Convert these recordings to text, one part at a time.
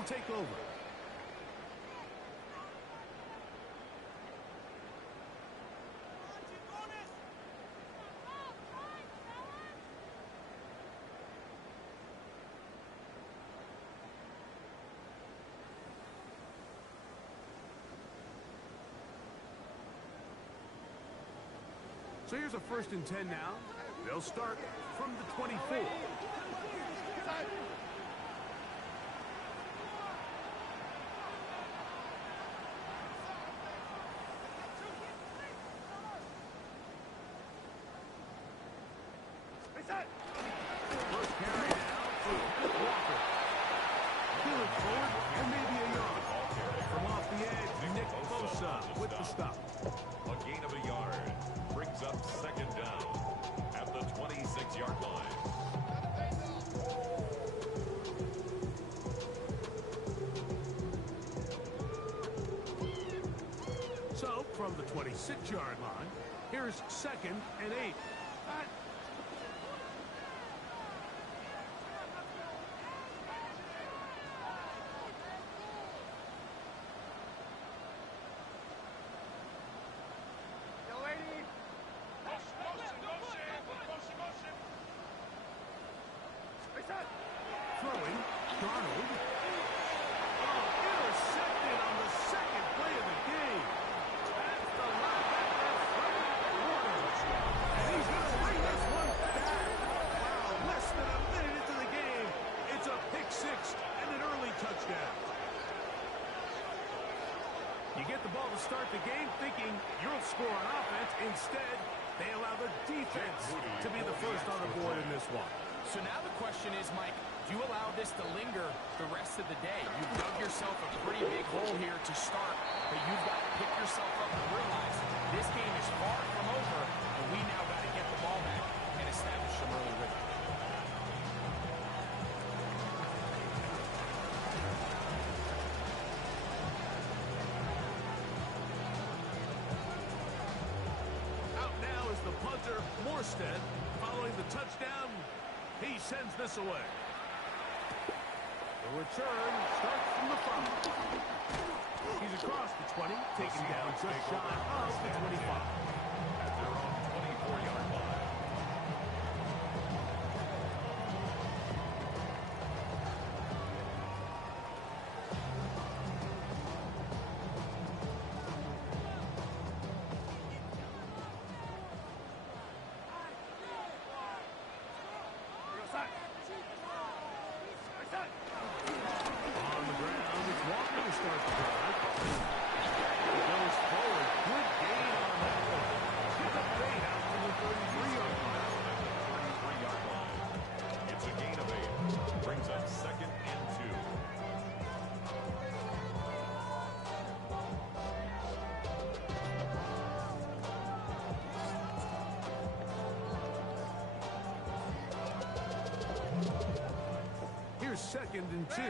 will take over. So here's a 1st and 10 now. They'll start from the 24. First carry now for Walker. Pull it forward and maybe a yard. From off the edge, JBozay with the stop. A gain of a yard brings up 2nd down at the 26-yard line. So from the 26-yard line, here's 2nd and 8. Throwing, Darnold. Oh, intercepted on the 2nd play of the game. That's the linebacker from the corner. And he's going to bring this one back. Wow, less than a minute into the game. It's a pick 6 and an early touchdown. You get the ball to start the game thinking you'll score on offense. Instead, they allow the defense to be the first on the board in this one. So now the question is, Mike, do you allow this to linger the rest of the day? You've dug yourself a pretty big hole here to start, but you've got to pick yourself up and realize this game is far from over, and we now got to get the ball back and establish some early rhythm. Out now is the punter, Morstead. Following the touchdown, he sends this away. The return starts from the front. He's across the 20, taken down just shy of the 25. At their own 24-yard line. On the ground, it's Walker to start the drive. He goes forward. Good gain on that one. Gets a fade out to the 33-yard line. 33-yard line. It's a gain of 8. Brings up 2nd and 2. Here's 2nd and 2.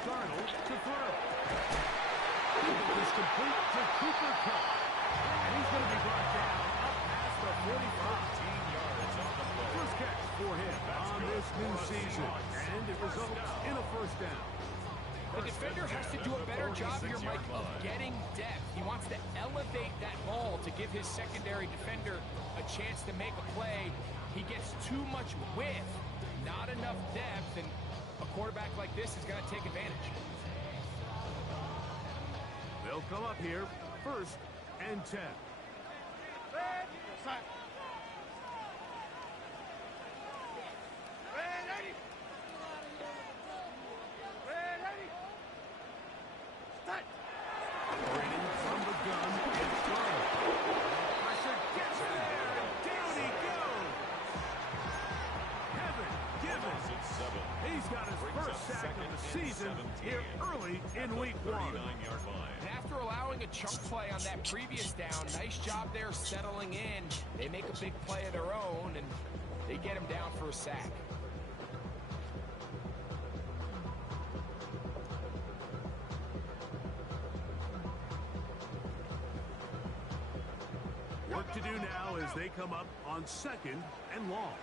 Darnold to throw. Is complete to Cooper Kupp. And he's going to be brought down up past the 45. 15 yards on the play. First catch for him on this new season. And it results in a 1st down. The defender has to do a better job here, Mike, of getting depth. He wants to elevate that ball to give his secondary defender a chance to make a play. He gets too much width, not enough depth, and a quarterback like this is going to take advantage. They'll come up here, 1st and 10. Operating from the gun, it's Darnold. Pressure gets there, and down he goes. Kevin Givens. He's got his first sack of the season here early in week 1. 39-yard line. And after allowing a chunk play on that previous down, nice job there settling in. They make a big play of their own, and they get him down for a sack. Work to do now as they come up on 2nd and long.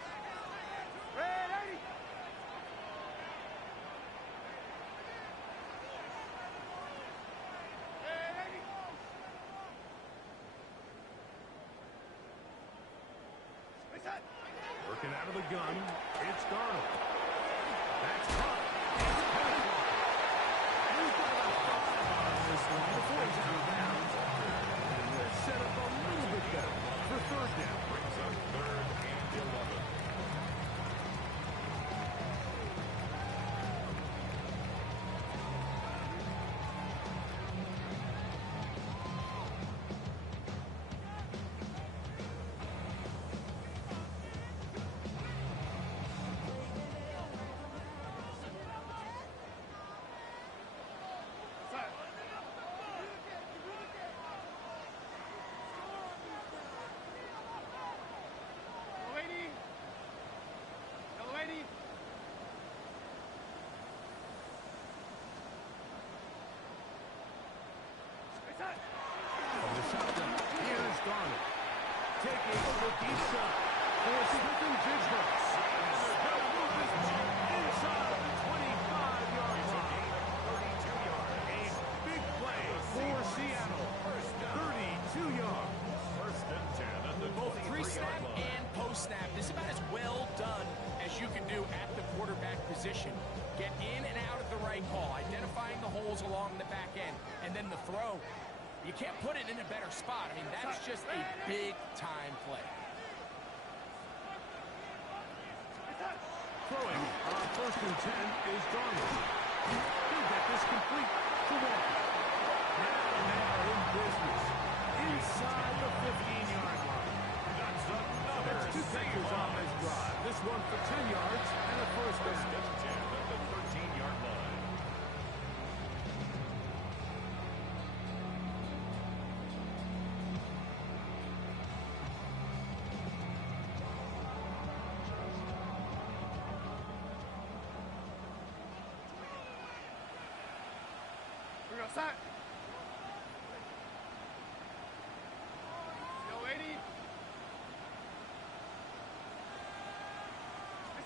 gun. It's Darnold. That's caught. It's caught. And he's got about 5 on this one before he's out of bounds. And they're set up a little bit better for third down. Brings up 3rd and 11. From the shotgun, here's Darnold. Taking a look each side for Smith-N-Jigba. And they're going to move this ball inside the 25-yard line. 32 yards. A big play for Seattle. 32 yards. 1st and 10 at the Both 23-yard pre-snap line. and post-snap. This is about as well done as you can do at the quarterback position. Get in and out at the right call, identifying the holes along the back end, and then the throw. You can't put it in a better spot. I mean, that's just a big-time play. Throwing on 1st and 10 is Darnold. He'll get this complete to Walker. Now they are in business inside the 15-yard line. That's another 2 takers on this drive. This one for 10 yards and a 1st down. 1st and 10 at the 13-yard line.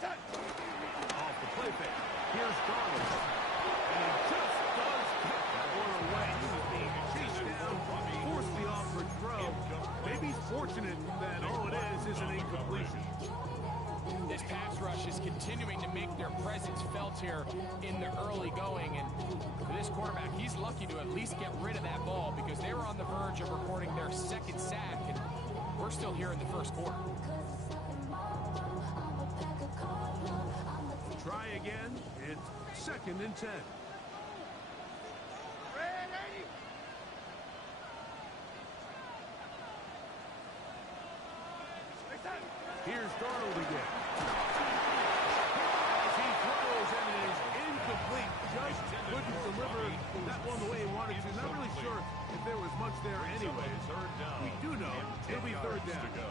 Off the play fake. Here's Darnold. And he just does get that one away. He was being chased down, forced the offered throw. Maybe he's fortunate that all it is an incompletion. This pass rush is continuing to make their presence felt here in the early going. And for this quarterback, he's lucky to at least get rid of that ball because they were on the verge of recording their 2nd sack, and we're still here in the 1st quarter. Try again. It's 2nd and 10. Here's Darnold again. As he throws, and it is incomplete. Just couldn't deliver that one the way he wanted to. Not really sure if there was much there anyways. We do know it'll be 3rd down. To go.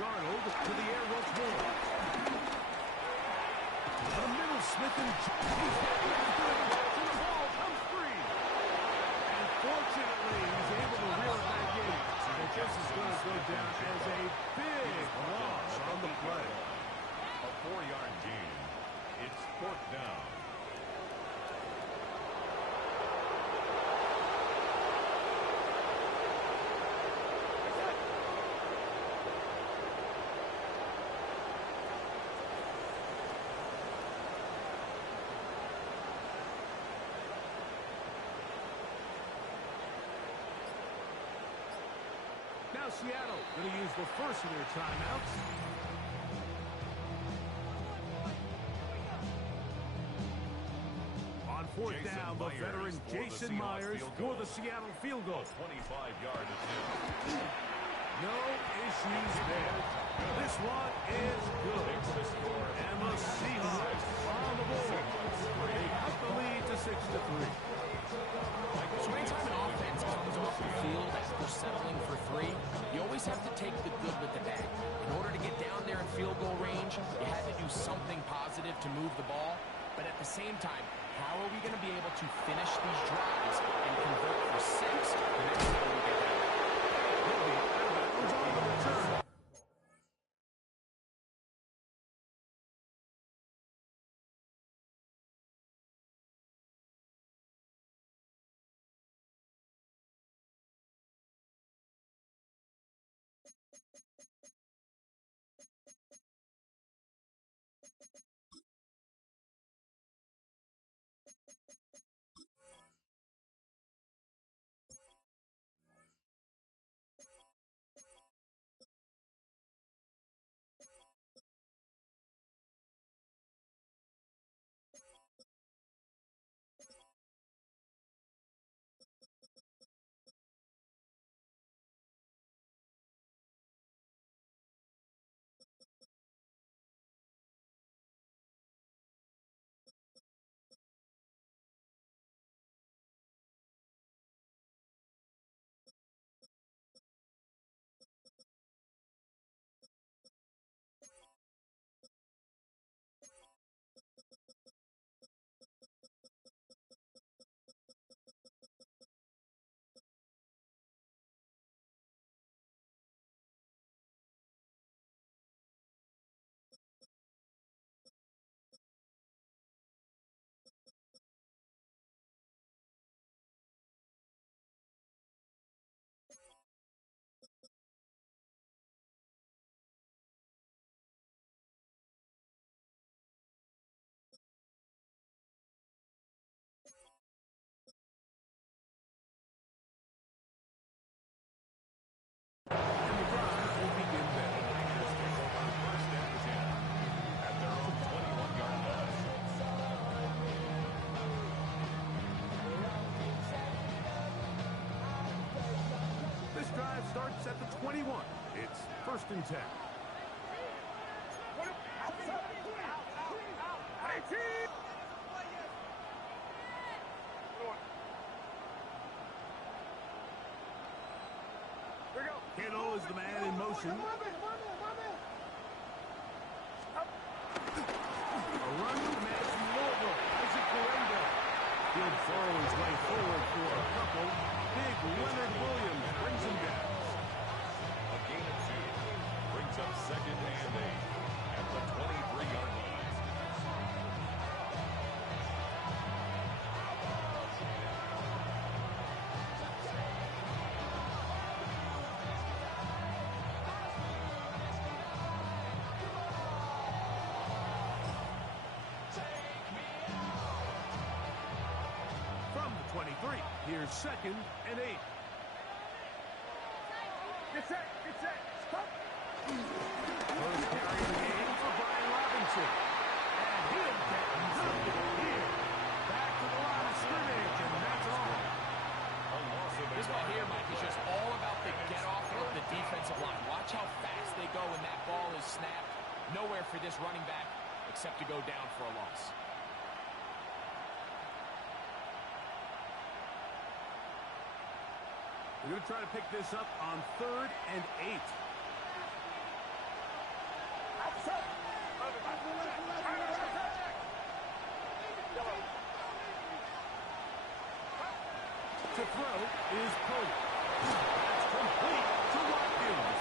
Darnold to the air once more. To the middle, Smith-N-Jigba. He's got and the ball comes free. And fortunately, he's able to reel it back in. And this is going to go down as a big loss on the play. A 4-yard gain. It's 4th down. Now Seattle going to use the first of their timeouts. On 4th down, the veteran Jason Myers for the Seattle field goal. 25-yard attempt. No issues there. This one is good. And the Seahawks on the board. They cut the lead to 6-3. So anytime an offense comes off the field after settling for 3, you always have to take the good with the bad. In order to get down there in field goal range, you had to do something positive to move the ball. But at the same time, how are we going to be able to finish these drives and convert for 6 the next time we get down? starts at the 21. It's 1st and 10. Kittle is the man in motion. A run to the man from Louisville, Isaac Guerrero. He'll throw his way forward for a couple. Big Leonard Williams brings him down. A gain of 2 brings up 2nd and 8 at the 23-yard line. From the 23, here's 2nd and 8. Get set, stop. First carry of the game for Brian Robinson. And he'll get nothing here. Back to the line of scrimmage, and that's all. This one here, Mike, is just all about the get-off of the defensive line. Watch how fast they go when that ball is snapped. Nowhere for this running back except to go down for a loss. We're going to try to pick this up on 3rd and 8. To throw is Purdy. That's complete to Watkins.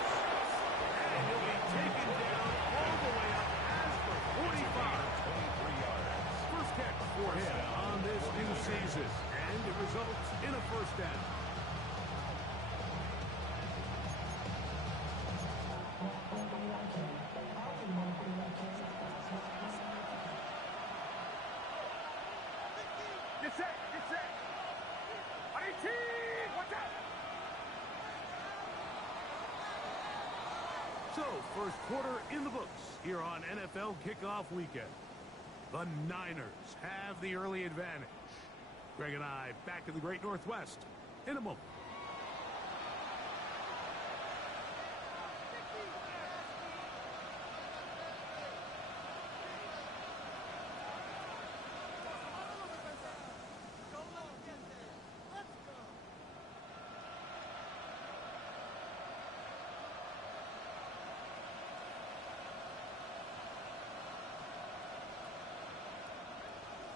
And he'll be taken down all the way up as for 45. 23 yards. First catch for him on this new season. And it results in a 1st down. Get set. Watch out. So, first quarter in the books here on NFL Kickoff Weekend. The Niners have the early advantage. Greg and I back in the Great Northwest in a moment.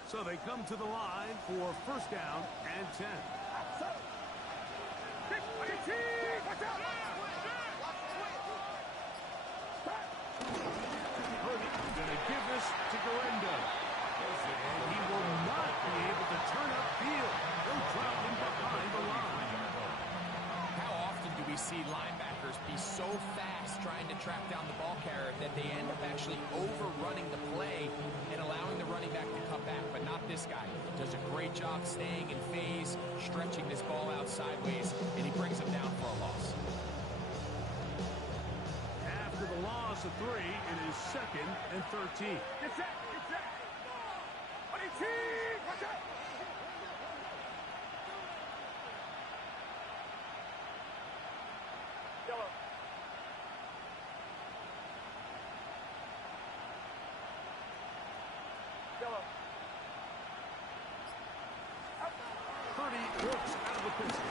So they come to the line for 1st down and 10. Purdy going to give this to Guerrero. And he will not be able to turn upfield. He'll drop him behind the line. How often do we see linebackers be so fast trying to track down the ball carrier that they end up actually overrunning the play and allowing the running back to come back, but not this guy. Does a great job staying in phase, stretching this ball out sideways, and he brings him down for a loss. After the loss of 3, it is 2nd and 13. Get set. Watch out. Purdy works out of the pistol.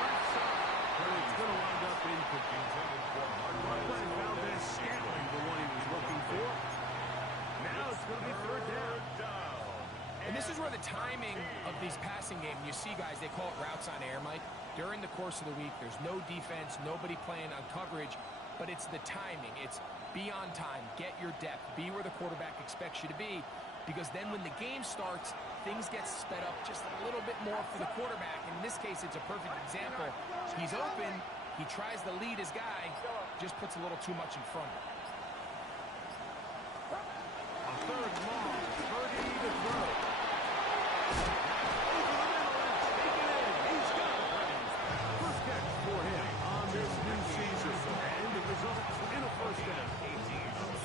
Left side. Purdy's going to wind up incomplete. Valdez Scantling, the one he was looking for. Now it's going to be 3rd down. And this is where the timing of these passing games, you see guys, they call it routes on air, Mike. During the course of the week, there's no defense, nobody playing on coverage, but it's the timing. It's be on time, get your depth, be where the quarterback expects you to be, because then when the game starts, things get sped up just a little bit more for the quarterback. In this case, it's a perfect example. He's open, he tries to lead his guy, just puts a little too much in front of him. A 3rd long, Purdy to throw. Over the middle and taken in. He's got it. First catch for him on this new season, and it results in a 1st down.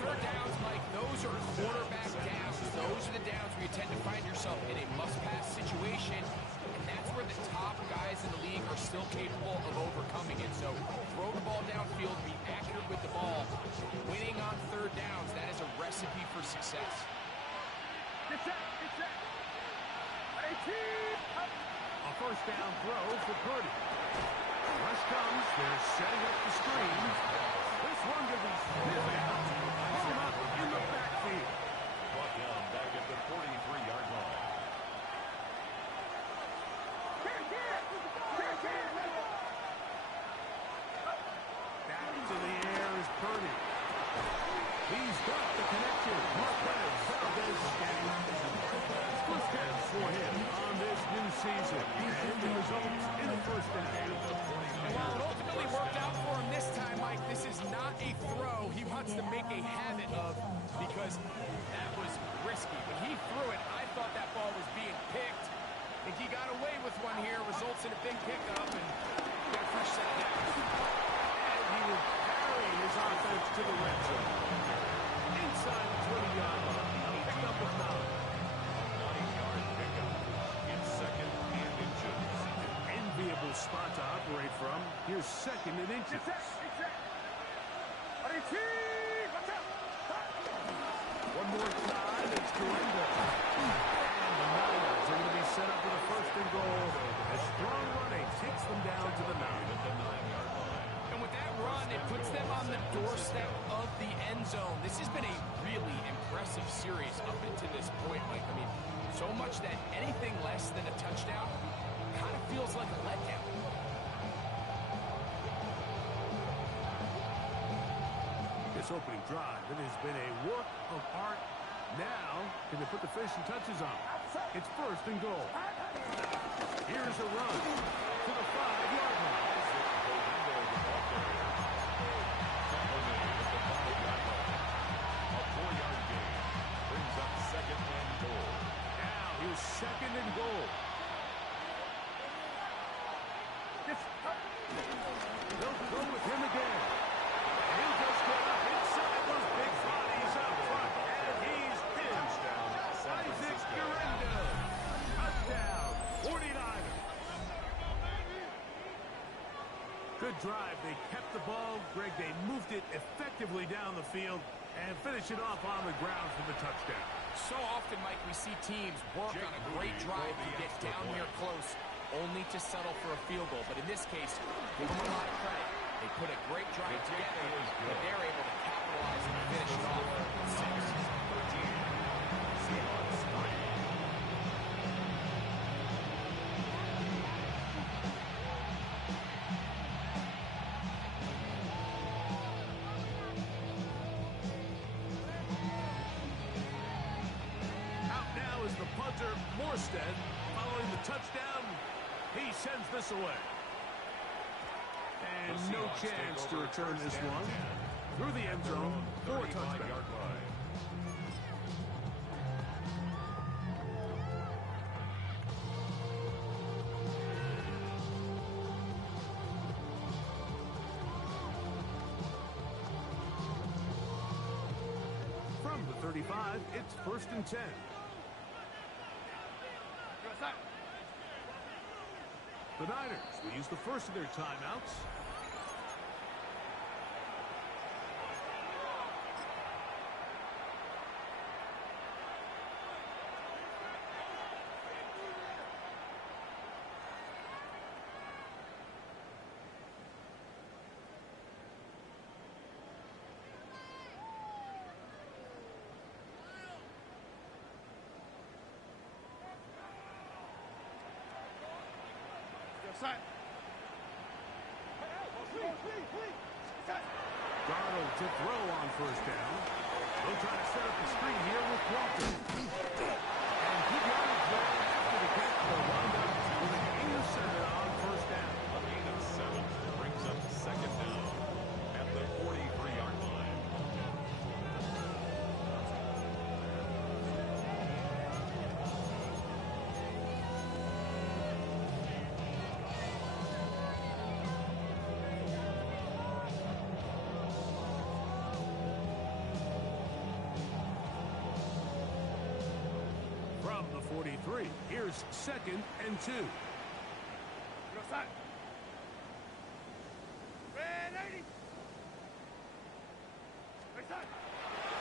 3rd downs, Mike, those are quarterback downs. Those are the downs where you tend to find yourself in a must-pass situation, and that's where the top guys in the still capable of overcoming it. So throw the ball downfield, be accurate with the ball. Winning on third downs, that is a recipe for success. Get set, get set. A first down throw for Purdy. Rush comes, they're setting up the screen. This one could be split out. Pull him up in the backfield. Brought down back at the 43-yard line. Back to the air is Purdy. He's got the connection. Marquez Valdez split steps for him on this new season. And the results in a first down. And while it ultimately worked out for him this time, Mike, this is not a throw he wants to make a habit of because that was risky. When he threw it, I thought that ball was being picked. I think he got away with one here, results in a big pickup, and got a fresh set of downs. And he will carry his offense to the red zone. Inside the 20-yard line. A pickup of 9. 9-yard pickup. It's second and inches. Enviable spot to operate from. Here's second and inches. One more time, it's Durenda. And the Niners are going to be set up with a first and goal. A strong running takes them down to the 9. At the 9-yard line. And with that run, it puts them on the doorstep of the end zone. This has been a really impressive series up until this point, Mike. I mean, so much that anything less than a touchdown kind of feels like a letdown. This opening drive, it has been a work of art. Now, can they put the finishing touches on? It's first and goal. Here's a run to the 5-yard line. A 4-yard gain brings up second and goal. Now, here's second and goal. They'll go with him again. He'll just get up inside those big bodies up front. And he's pinched down. Isaac Durenda. Touchdown. 49ers. Good drive. They kept the ball. Greg, they moved it effectively down the field and finish it off on the ground for the touchdown. So often, Mike, we see teams work on a great drive to get down here close, only to settle for a field goal. But in this case, give them a lot of credit. They put a great drive together, but they're able to capitalize and finish it off with 6. 13. Seahawks 3. Out now is the punter, Morstead. Following the touchdown, he sends this away. And no chance to return this one. Through the end zone, 4 touchdowns. 35-yard line. From the 35, it's first and 10. The Niners will use the first of their timeouts. Darnold to throw on first down. They'll try to set up the screen here with Walker. And good yardage there after the catch. They'll wind up with an interception on first down. A gain of 7 brings up second down at the 43-yard line. From the 43, here's second and 2.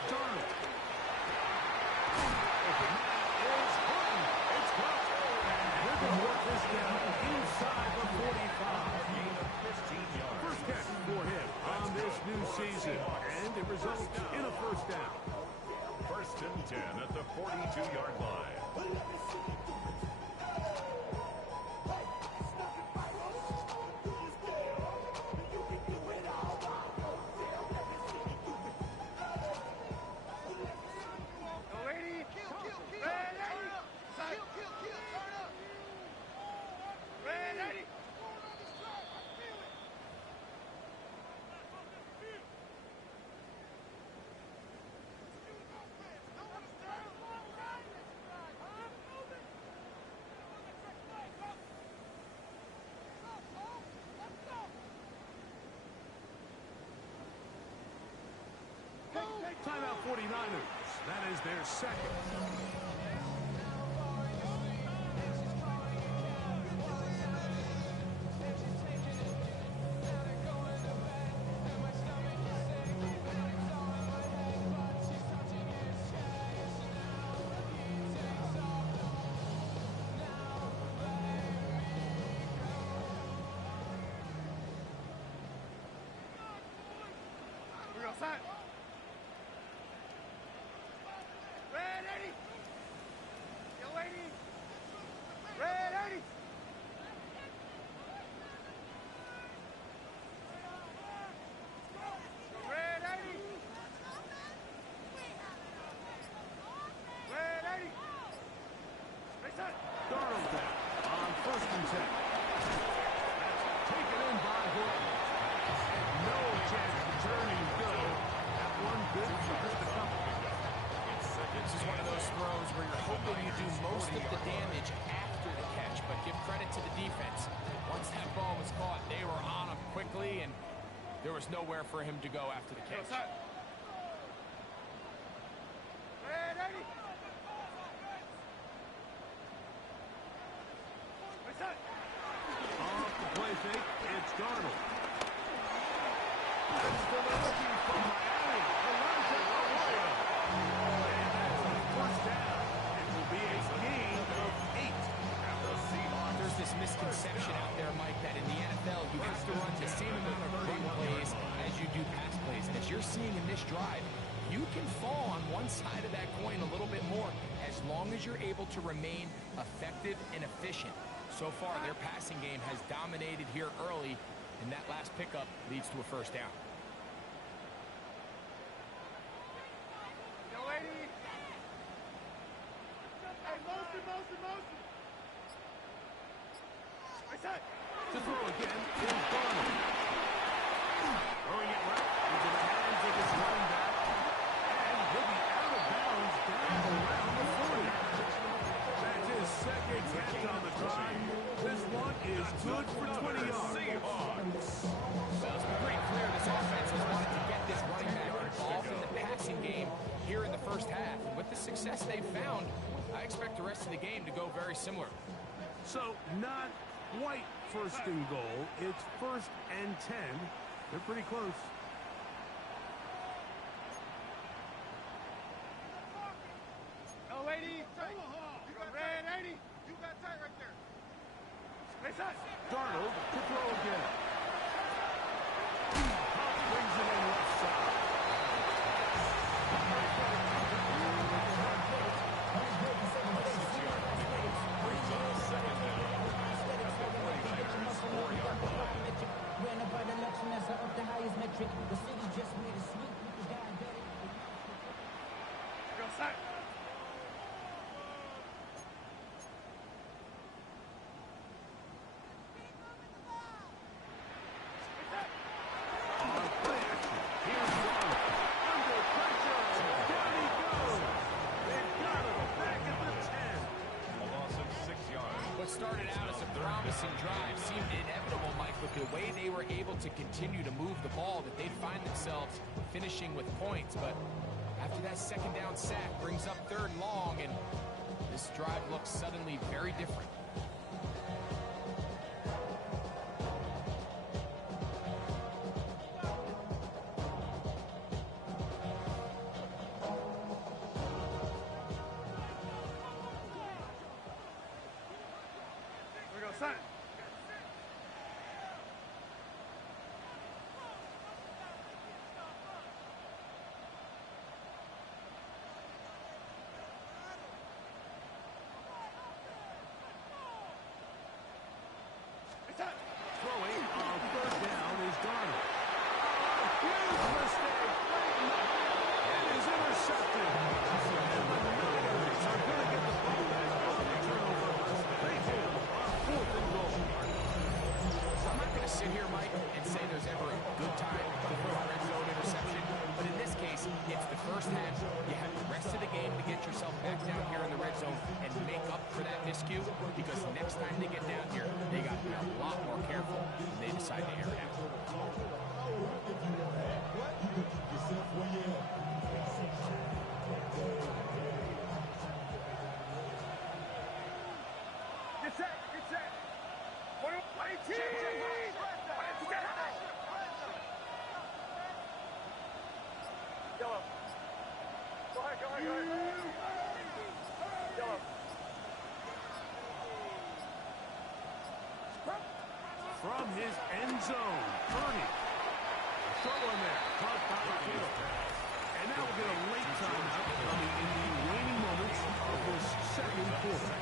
Darnold. Is Horton. It's caught. And they're going to work this down inside the 45. Gain of 15 yards. First catch for him on this new season. And it results in a first down. First and 10 at the 42-yard line. Timeout 49ers. That is their second. Darnold down on first and 10. That's taken in by Horton. No chance to turn and go. That one good for just a couple. This is one of those throws where you're hoping you do most of the damage after the catch, but give credit to the defense. Once that ball was caught, they were on him quickly, and there was nowhere for him to go after the catch. Off the play fake, it's Darnold. It's the rookie from Miami, Elijah Arroyo. And that's a first down. It will be a gain of 8. There's this misconception out there, Mike, that in the NFL you have to run the same amount of run plays as you do pass plays. And as you're seeing in this drive, you can fall on one side of that coin a little bit more as long as you're able to remain effective and efficient. So far, their passing game has dominated here early, and that last pickup leads to a first down. To throw again is Darnold. Throwing it right into the hands of his running back. And he'll be out of bounds down around the 40. That's his second catch on the drive. This one is good for 20 yards. Seahawks. Well, it's been pretty clear this offense has wanted to get this running back involved in the passing game here in the first half. And with the success they've found, I expect the rest of the game to go very similar. So not quite first and goal. It's first and 10. They're pretty close. Darnold to throw again. Brings it in left side. Brings up a second down. At the 49ers' 4-yard line. Ran up by the election as up the highest metric. The city just made a sweep with the diabetic. On play action. Here's Darnold. Under pressure. Down he goes. They've got him back at the 10. A loss of 6 yards. What started out as a promising drive seemed inevitable, Mike, with the way they were able to continue to move the ball, that they'd find themselves finishing with points. But after that second down sack brings up third and long, and this drive looks suddenly very different. Throwing on third down is Darnold. Huge mistake. It is intercepted. And the Niners are going to get the ball back on the turnover. They hold on 4th and goal. I'm not going to sit here, Mike, and say there's ever a good time before a red zone interception, but in this case, it's the first half. You have the rest of the game to get yourself back down here in the red zone and make up for that miscue, because next time they get down here, they got to be a lot more careful when they decide to air it out. Get set. Get set. Yellow. Go ahead. Yellow. From his end zone, Purdy. Throw in there. Caught by the field. And now we'll get a late timeout coming in the waning moments of this second quarter.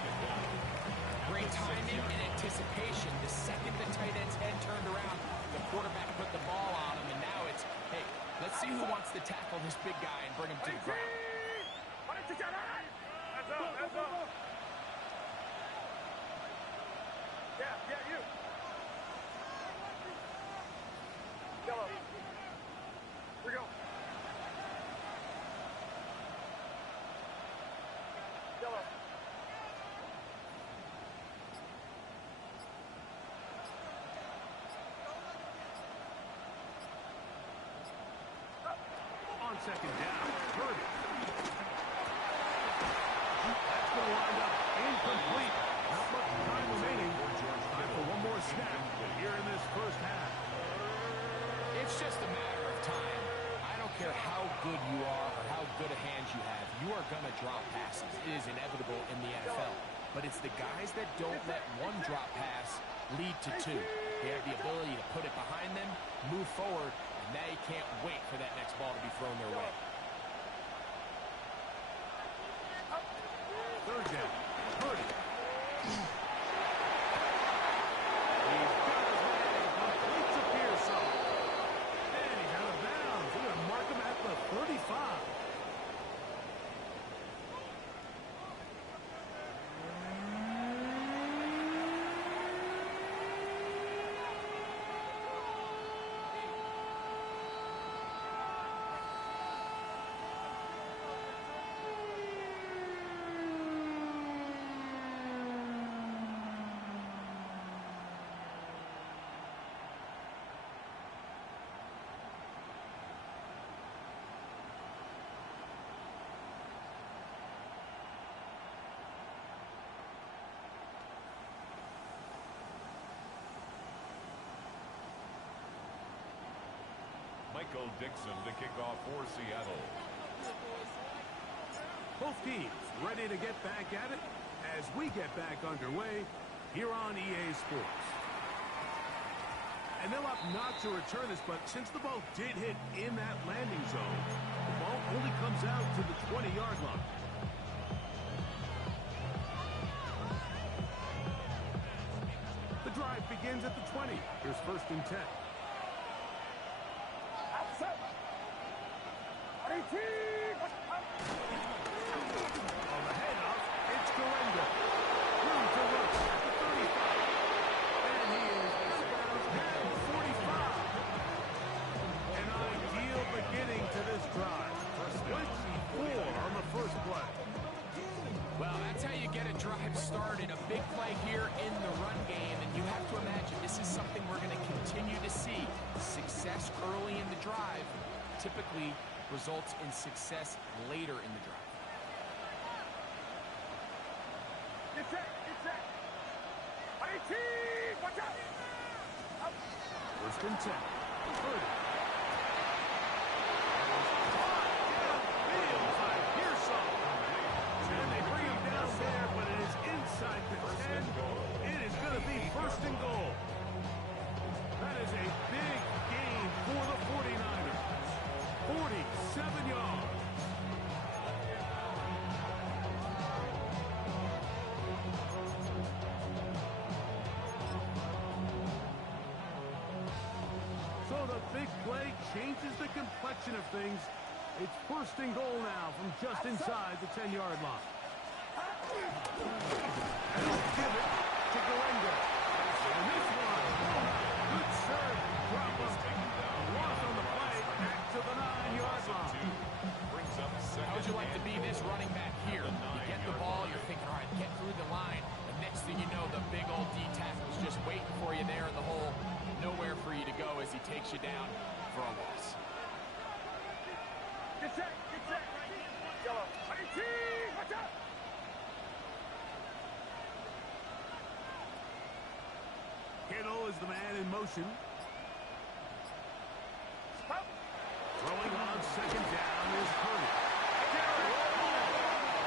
Great timing and anticipation. The second the tight end's head turned around, the quarterback put the ball on him, and now it's, hey, let's see who wants to tackle this big guy and bring him to the ground. That's up. Yeah, you. Yellow. Here we go. Yellow. On second down, Purdy. That's going to wind up incomplete. Not much time remaining. Time for one more snap here in this first half. It's just a matter of time. I don't care how good you are or how good a hand you have. You are going to drop passes. It is inevitable in the NFL. But it's the guys that don't let one drop pass lead to two. They have the ability to put it behind them, move forward, and now you can't wait for that next ball to be thrown their way. Third down, Purdy. Completes a Pearson. And he's out of bounds. We're going to mark him at the 35. Michael Dixon to kick off for Seattle. Both teams ready to get back at it as we get back underway here on EA Sports. And they'll opt not to return this, but since the ball did hit in that landing zone, the ball only comes out to the 20-yard line. The drive begins at the 20. Here's 1st and 10. On the handoff, it's Gorenda. Room to run at the 35. And he is inbounds at the 45. An ideal beginning to this drive. 24 on the first play. Well, that's how you get a drive started. A big play here in the run game, and you have to imagine this is something we're going to continue to see. Success early in the drive typically results in success later in the drive. Get set. Watch out. 1st and 10. Purdy. Downfield by Pearson. And they bring him down there, but it is inside the 10. It is going to be and goal. That is a big gain for the 49ers. 47 yards. So the big play changes the complexion of things. It's first and goal now from just inside the 10-yard line. And he'll give it to Gorenga. And this one, good serve, drop up. Loss on the play, back to the 9-yard line. How would you like to be this running back here? You get the ball, you're thinking, all right, get through the line. The next thing you know, the big old D-tackle is just waiting for you there in the hole. Nowhere for you to go as he takes you down for a loss. Get set, Yellow. Watch out. Kittle is the man in motion. Throwing on second down is Purdy.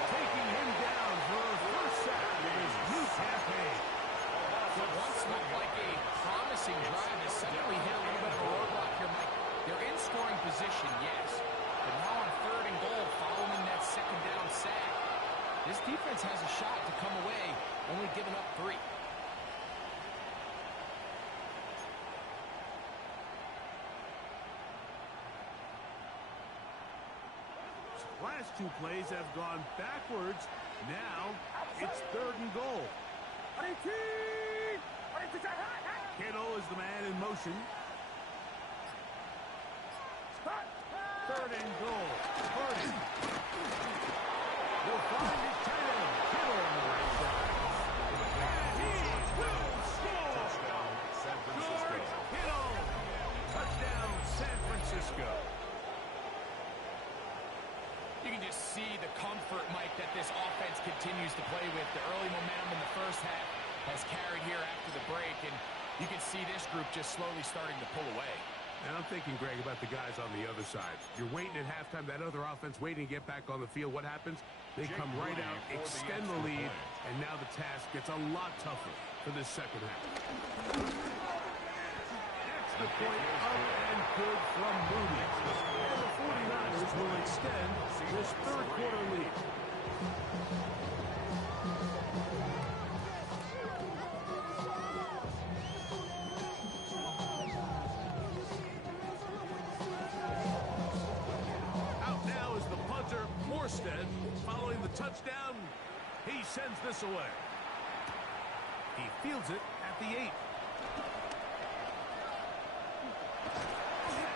Taking him down for a first sack in his new campaign. What once looked like a promising drive has suddenly hit a little bit of a roadblock here, Mike. They're in scoring position, yes. But now on third and goal, following that second down sack, this defense has a shot to come away, only giving up 3. Last 2 plays have gone backwards. Now it's third and goal. Kittle is the man in motion. Third and goal. Purdy. Will find his tight end. Kittle on the right side. And he will score. George Kittle. Touchdown, San Francisco. You can just see the comfort, Mike, that this offense continues to play with. The early momentum in the first half has carried here after the break, and you can see this group just slowly starting to pull away. And I'm thinking, Greg, about the guys on the other side. You're waiting at halftime, that other offense waiting to get back on the field. What happens? They come right out, extend the lead, and now the task gets a lot tougher for this second half. Extra point up and good from Moody. And the 49ers will extend this third quarter lead. Following the touchdown, he sends this away. He fields it at the 8. And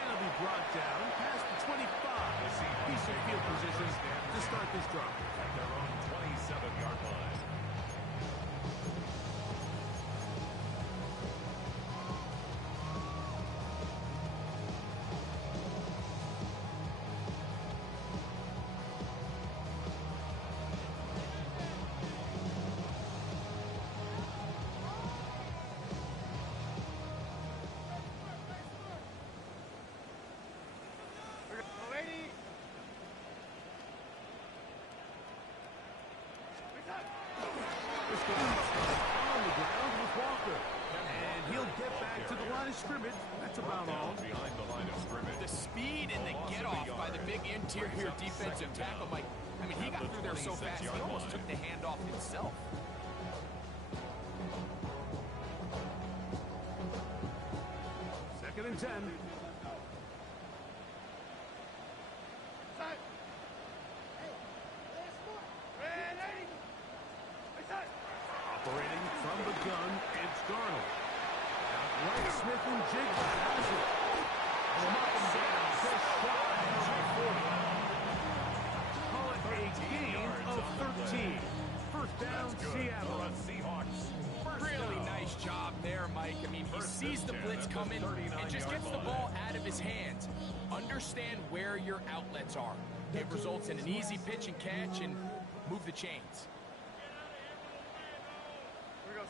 he'll be brought down past the 25. Decent field position to start this drive. At their own 27-yard line. On the ground with Walker. And he'll get back to the line of scrimmage. That's about all. Behind the line of scrimmage. The speed and the get-off by the big interior defensive tackle, Mike. I mean, he got through there so fast, he almost took the handoff himself. Second and 10. Operating from the gun, it's Darnold. Right, Smith and Jigba has it. And up and down, just shy of the 40. Call it a gain of 13. First down, Seattle. Seahawks. Really nice job there, Mike. I mean, he sees the blitz coming and just gets the ball out of his hands. Understand where your outlets are. It results in an easy pitch and catch and move the chains. The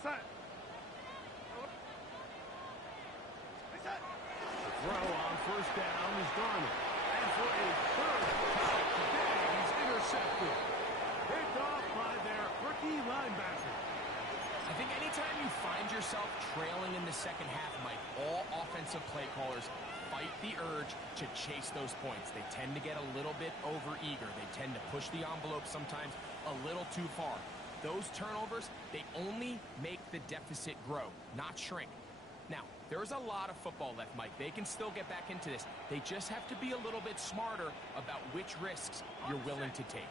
throw on first down is Darnold. And for a third time today, he's intercepted. Picked off by their rookie linebacker. I think anytime you find yourself trailing in the second half, Mike, all offensive play callers fight the urge to chase those points. They tend to get a little bit overeager. They tend to push the envelope sometimes a little too far. Those turnovers, they only make the deficit grow, not shrink. Now, there's a lot of football left, Mike. They can still get back into this. They just have to be a little bit smarter about which risks you're willing to take.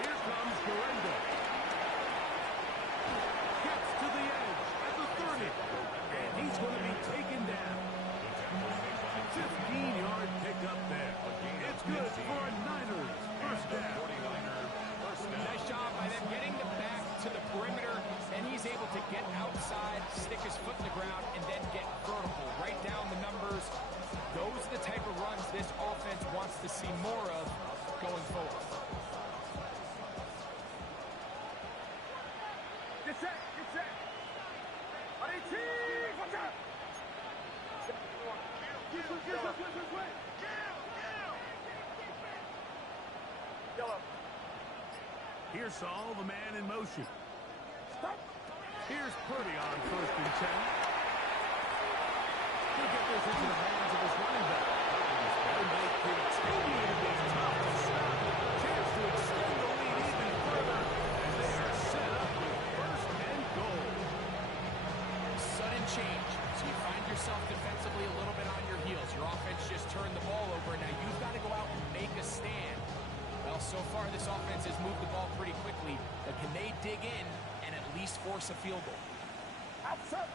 Here comes Garenda. Gets to the edge at the 30. And he's going to be taken down. 15-yard pickup there. It's good for a Niners first down. Nice job by them getting them back to the perimeter, and he's able to get outside, stick his foot in the ground, and then get vertical, right down the numbers. Those are the type of runs this offense wants to see more of going forward. Get set, get set. Watch out. Here's Saul, the man in motion. Here's Purdy on 1st and 10. He'll get this into the hands of his running back. And they continue to be tough to stop. Chance to extend the lead even further as they are set up with 1st and goal. Sudden change. So you find yourself defensively a little bit on your heels. Your offense just turned the ball over. Now you've got to go out and make a stand. Well, so far this offense has moved the ball pretty quickly, but can they dig in and at least force a field goal? Outside.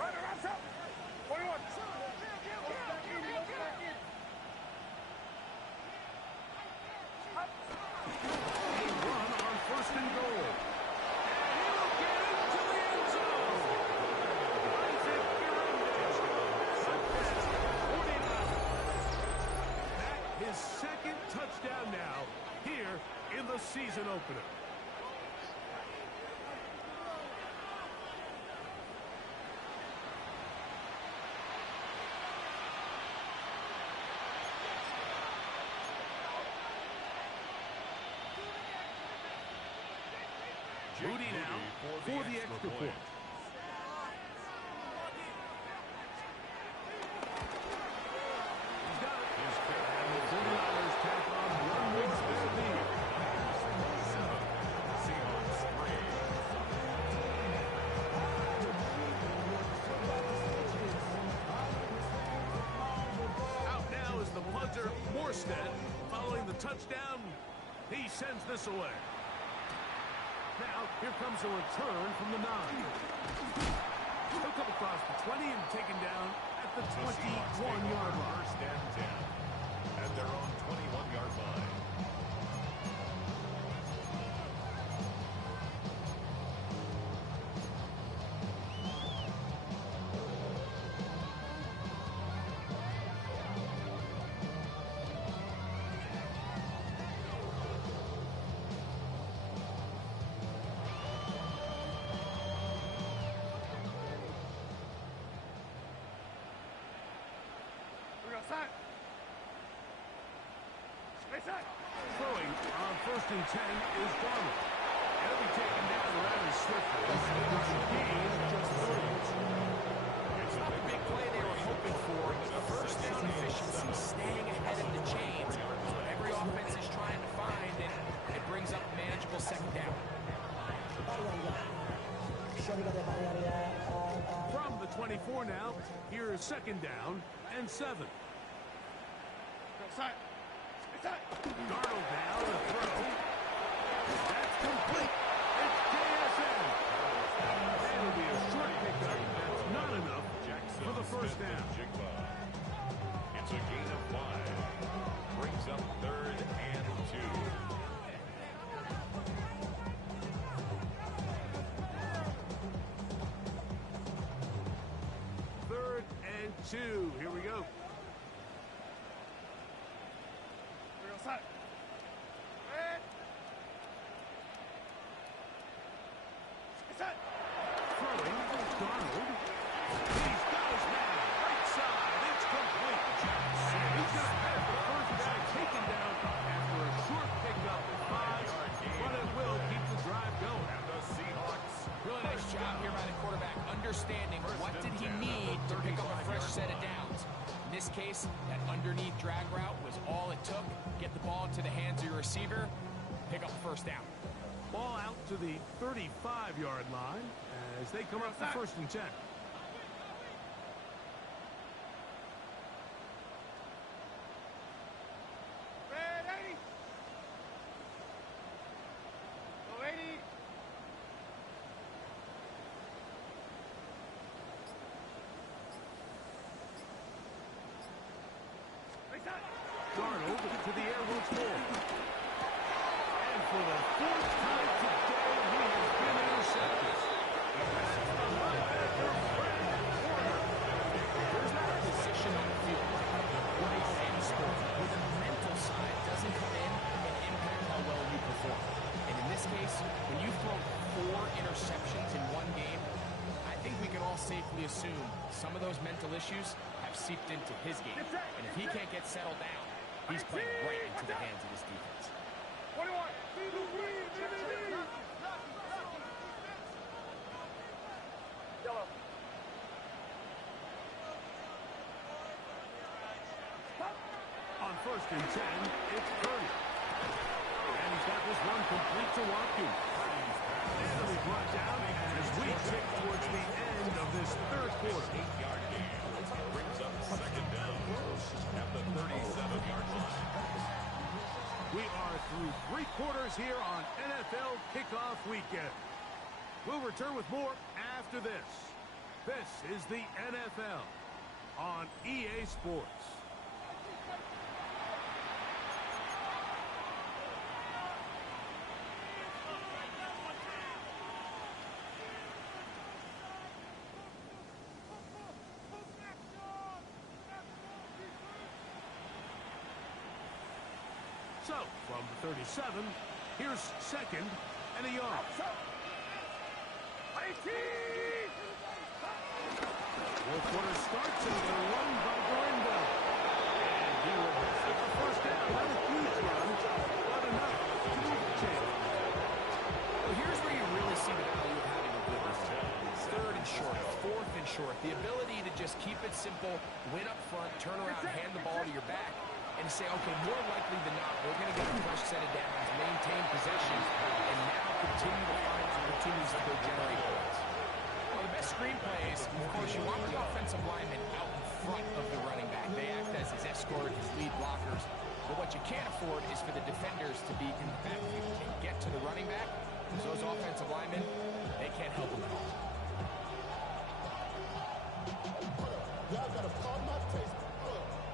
Runner outside. 21. A run on 1st and goal. And he'll get into the end zone. Isaac Garenda. 49. That his second touchdown now here in the season opener. Moody now for the extra point. He's got it. And the 49ers tack on one more spare lead. Seahawks 3. Out now is the punter, Morstead. Following the touchdown, he sends this away. Now, here comes a return from the 9. He'll come across the 20 and taken down at the 21-yard line. 1st and 10 at their own 21-yard line. Throwing on 1st and 10 is Donald. He'll be taken down rather swiftly. Gain just 3. It's not a big play they were hoping for. First down efficiency, staying ahead of the chains. Every offense is trying to find, and it brings up manageable second down. From the 24 now, here is 2nd down and 7. Darnold now to throw. That's complete. It's JSN. That'll be a short pickup. That's not enough for the 1st down. It's a gain of 5. Brings up 3rd and 2. 3rd and 2. Here we go. Throwing, Darnold. He's got his man. Right side. It's complete. And he's going to have the 1st down understanding what did he need to pick up a fresh set of downs. In this case, that underneath drag route was all it took. Get the ball into the hands of your receiver, pick up a first down. Ball out to the 35-yard line as they come up for 1st and 10. Darnold to the air once more. And for the 4th time today, he has been intercepted. That's the linebacker, Fred Warner. There's not a position on the field, or any sport, where the mental side doesn't come in and impact how well you perform. And in this case, when you've thrown 4 interceptions in one game, I think we can all safely assume some of those mental issues have seeped into his game. And if he can't get settled down, he's playing right into the hands of his defense. 21. On 1st and 10, it's Purdy. And he's got this one complete to Watkins. And he'll be brought down as we tick towards the end of this 3rd quarter. 8-yard gain. Brings up 2nd down at the 37-yard line. We are through 3 quarters here on NFL Kickoff Weekend. We'll return with more after this. This is the NFL on EA Sports. So, from the 37, here's 2nd and a yard. Fourth quarter starts and the run by Gorindo. And he will get the 1st down. Not a huge run, but enough to move the chain. Well, here's where you really see the value of having a good run. 3rd and short, 4th and short. The ability to just keep it simple, win up front, turn around, hand the ball to your back, and say, okay, more likely than not, we're going to get a fresh set of downs, maintain possession, and now continue to find opportunities to go generate points. Well, the best screenplays, of course, you want the offensive lineman out in front of the running back. They act as his escort, his lead blockers. But what you can't afford is for the defenders to be in the backfield and get to the running back, because those offensive linemen, they can't help them at all. Y'all got a problem my taste.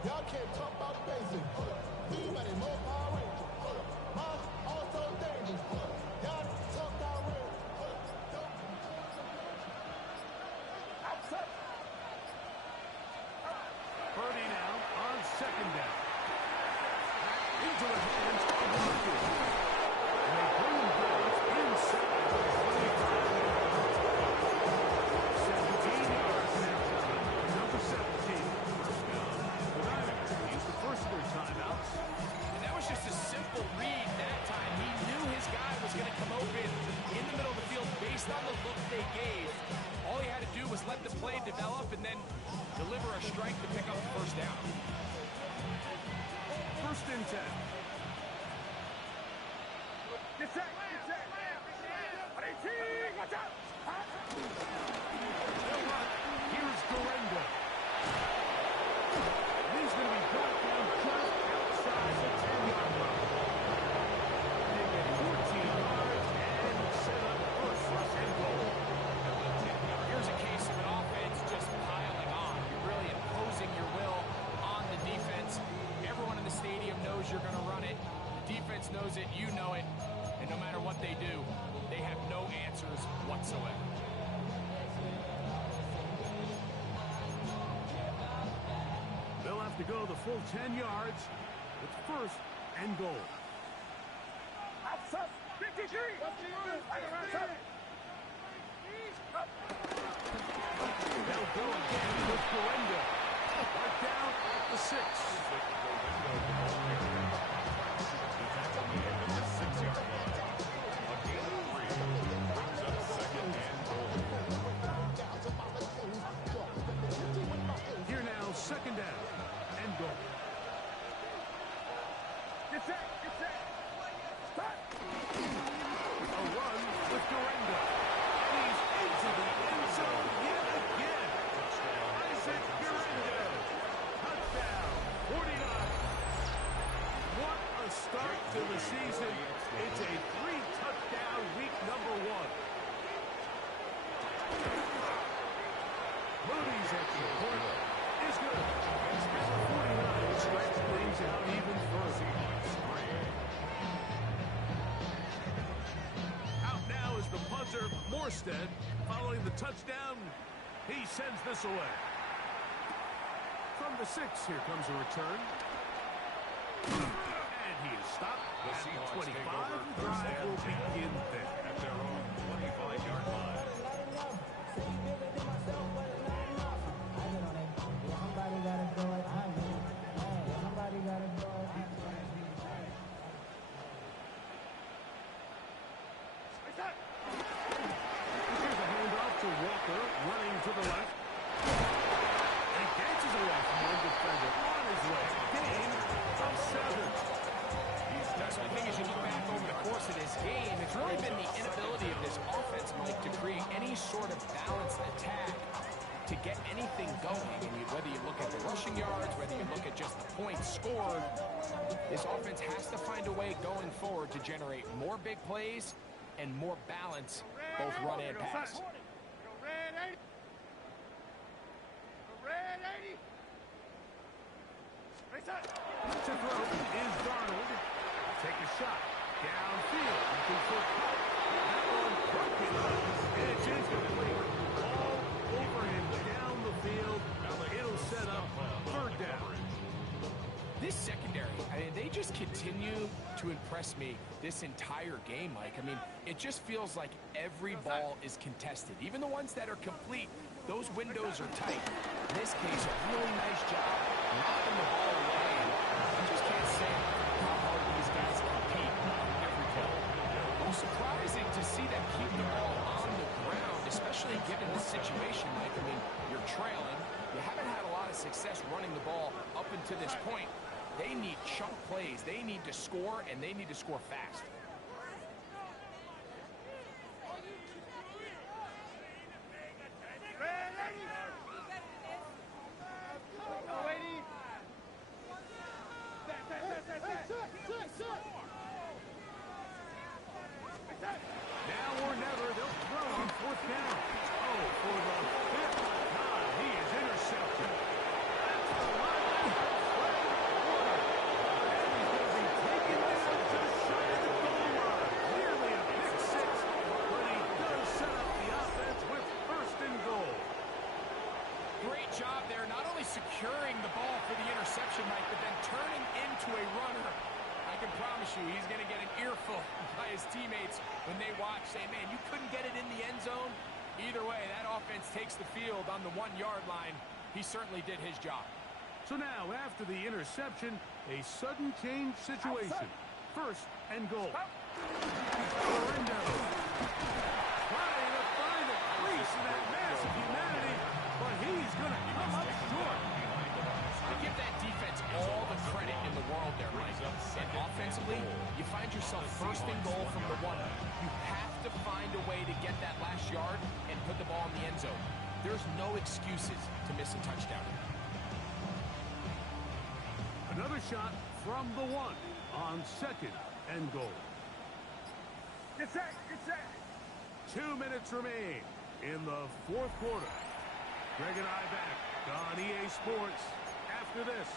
Y'all can't talk about basic. We ready more Power Rangers. Mom also dangerous. Y'all talk Power Rangers. Outside. Purdy now on 2nd down. Into the hands of the Nuggets. And they bring him down inside the 25. 17 yards now. Number 17. First down. The Niners use the first of their timeouts. And that was just a simple read that time. He knew his guy was going to come open in the middle of the field based on the look they gave. All he had to do was let the play develop and then deliver a strike to pick up the 1st down. 1st and 10. Get set. Watch out. Here's Gorindo. He's going to be brought down just outside the 10-yard line. They get 14 yards and set up first and goal. Here's a case of an offense just piling on. You're really imposing your will on the defense. Everyone in the stadium knows you're going to run it. The defense knows it. You know it. And no matter what they do, they have no answers whatsoever. They'll have to go the full 10 yards with 1st and goal. Outside. 53. They'll go again with Gorindo. Right down at the 6. A gain of 3. Brings up 2nd and goal. A run with Durango. He's into the end zone yet again. Isaac Durango. Touchdown, 49. What a start to the season. It's a 3-touchdown week number 1. Moody's at the point is good. Number 49 stretch things out even further. Out now is the punter, Morstead. Following the touchdown, he sends this away. From the 6, here comes a return. And he is stopped The at Seahawks 25. take over The drive will begin there. at their own 25-yard line. Somebody gotta do it. I mean, hey, somebody gotta do it. Here's a handoff to Walker, running to the left. And he dances away from one defender on his way. Gain of 7. So I think as you look back over the course of this game, it's really been the inability of this offense, Mike, to create any sort of balanced attack to get anything going. And whether you look at the rushing yards, whether you look at just the points scored, this offense has to find a way going forward to generate more big plays and more balance, both run and pass. To throw is Darnold. Take a shot. Downfield. Looking for a cut. That one broken up. And it's incomplete. All over him down the field. It'll set up 3rd down. This secondary, I mean, they just continue to impress me this entire game, Mike. I mean, it just feels like every ball is contested. Even the ones that are complete, those windows are tight. In this case, a really nice job knocking the ball away. I just can't say how hard these guys compete every play. It was surprising to see them keep the ball on the ground, especially given the situation, Mike. I mean, you're trailing. You haven't had a lot of success running the ball up until this point. They need chunk plays. They need to score, and they need to score fast. Now or never, they'll throw on 4th down. Oh, for the 5th time, he is intercepted. That's the linebacker, Fred Warner. And he's going to be taken down just shy of the goal line. Nearly a pick 6, but he does set up the offense with 1st and goal. Great job there, not only securing the ball for the interception, Mike, but then turning into a runner. I can promise you he's going to get an earful by his teammates when they watch, say, man, you couldn't get it in the end zone. Either way, that offense takes the field on the 1-yard line. He certainly did his job. So now, after the interception, a sudden change situation. 1st and goal. Lorenzo trying to find a crease in that massive humanity, but he's going to come up short. I give that defense all the credit in the world there, Mike. And offensively, you find yourself 1st and goal from the 1. You have to find a way to get that last yard and put the ball in the end zone. There's no excuses to miss a touchdown. Another shot from the 1 on 2nd and goal. 2 minutes remain in the 4th quarter. Greg and I back on EA Sports after this.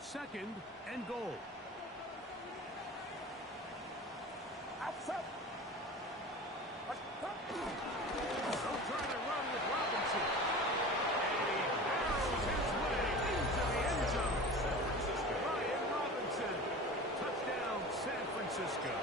Second and goal. Still trying to run with Robinson. And he barrels his way into the end zone. Brian Robinson. Touchdown, San Francisco.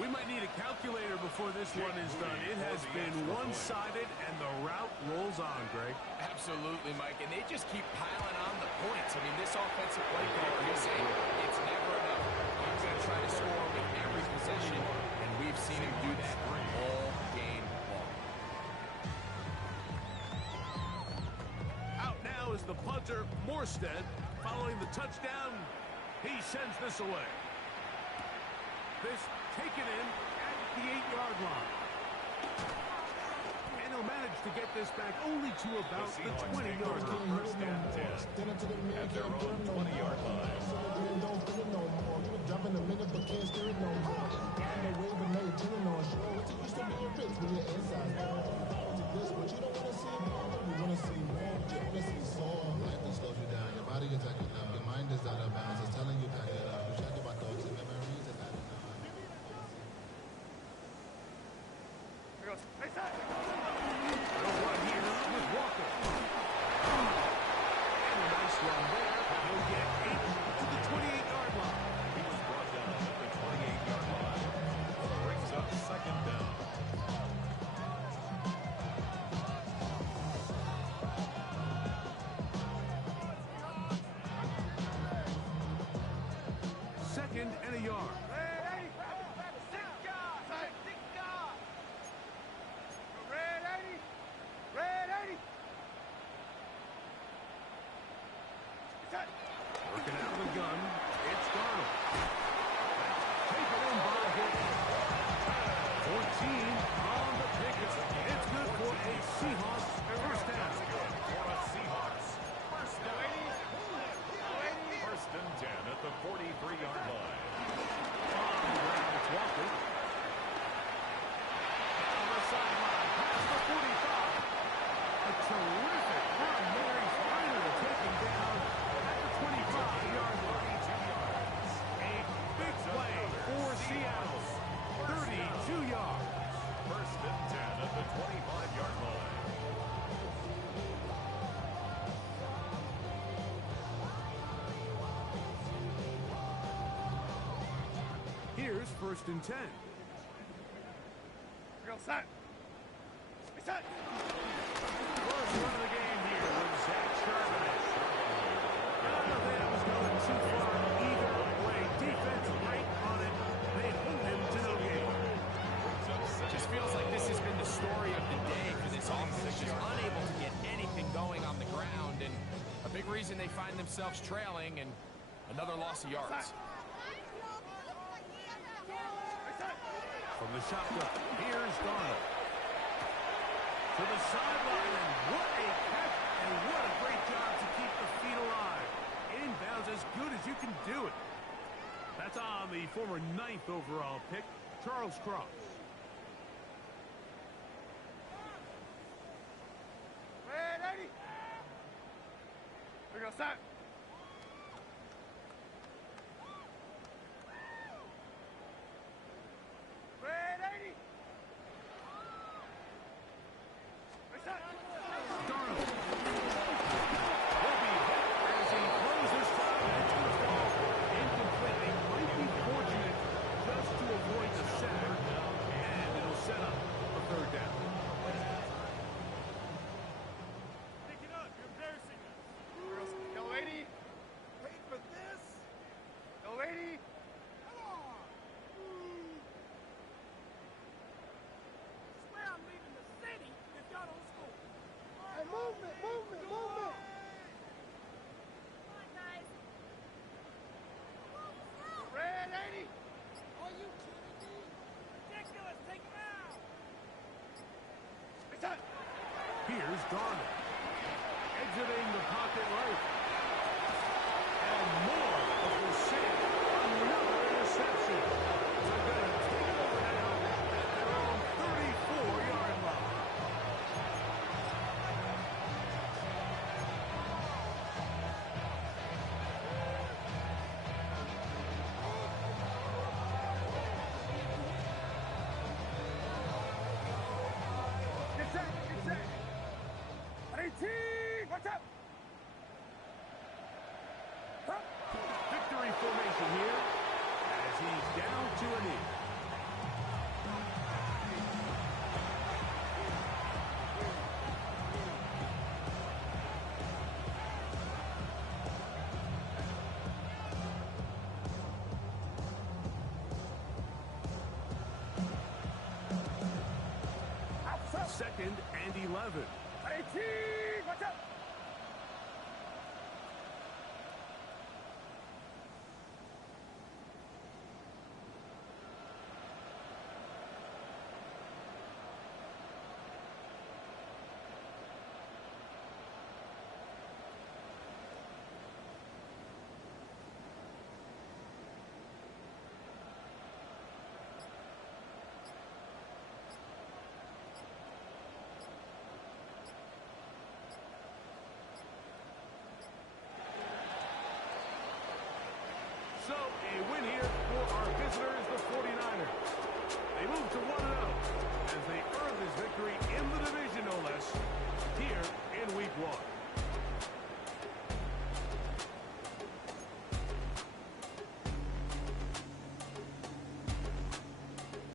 We might need a calculator before this one is done. It has been one-sided, and the route rolls on, Greg. Absolutely, Mike. And they just keep piling on the points. I mean, this offensive play caller, he's saying it's never enough. I'm going to try to score with every possession, and we've seen Punter Morstead, following the touchdown, he sends this away. This taken in at the 8-yard line. And he'll manage to get this back only to about the 20-yard line. First and 10 at their own 20-yard line. Don't feel it no more. You were dropping a minute, but can't steer it no more. Riding the wave, but now you're chilling on shore. It's used to being rich when you're inside. It's this, but you don't want to see more. You want to see more. You want to see soul. Life just slows you down. Your body is acting up. Your mind is out of bounds. It's telling you pack it up. You check about thoughts and memories and that. Here goes. Nice side. Run here with Walker. And a nice run there. He'll get 8 to the 28-yard line. He was brought down at the 28-yard line. Brings up second down. Second and a yard. Working out of the gun, it's Darnold. Taken in by Hill. 14 on the pickup. It's good for a Seahawks first down. For a Seahawks first down. First and 10 at the 43-yard line. On the ground, it's Walker. Down the sideline, past the 45. A terrific run there. He's finally taken down at the 25-yard line. 32 yards. A big play for Seattle. 32 yards. First and 10 at the 25-yard line. Here's first and 10. First run of the game here with Zach Charbonnet. I don't know that it was going too far either way. Defense right on it. They hold him to no gain. Just feels like this has been the story of the day for this offense. Just unable to get anything going on the ground, and a big reason they find themselves trailing, and another loss of yards. From the shotgun, here's Darnold. To the sideline, and what a catch, and what a great job to keep the feet alive. Inbounds as good as you can do it. That's on the former 9th overall pick, Charles Cross. Darnold will be hit as he throws this time, and it's going to fall incomplete. They might be fortunate just to avoid the sack, and it'll set up a third down. Pick it up. You're embarrassing us. Yo, lady. Wait for this. Yo, lady. Come on. Swear I'm leaving the city if y'all don't score. Hey, movement, movement, movement. Come on, guys. Red 80. Are you kidding me? Ridiculous. Take him out. It's up. Here's Darnold. Exiting the pocket right. And more of the same. Another interception. They're going to take it over now at their own 34-yard line. Get set. Get set. 18. What's up? Victory formation here as he's down to a knee. Second and 11. 18. What's up? So, a win here for our visitors, the 49ers. They move to 1-0 as they earn this victory in the division.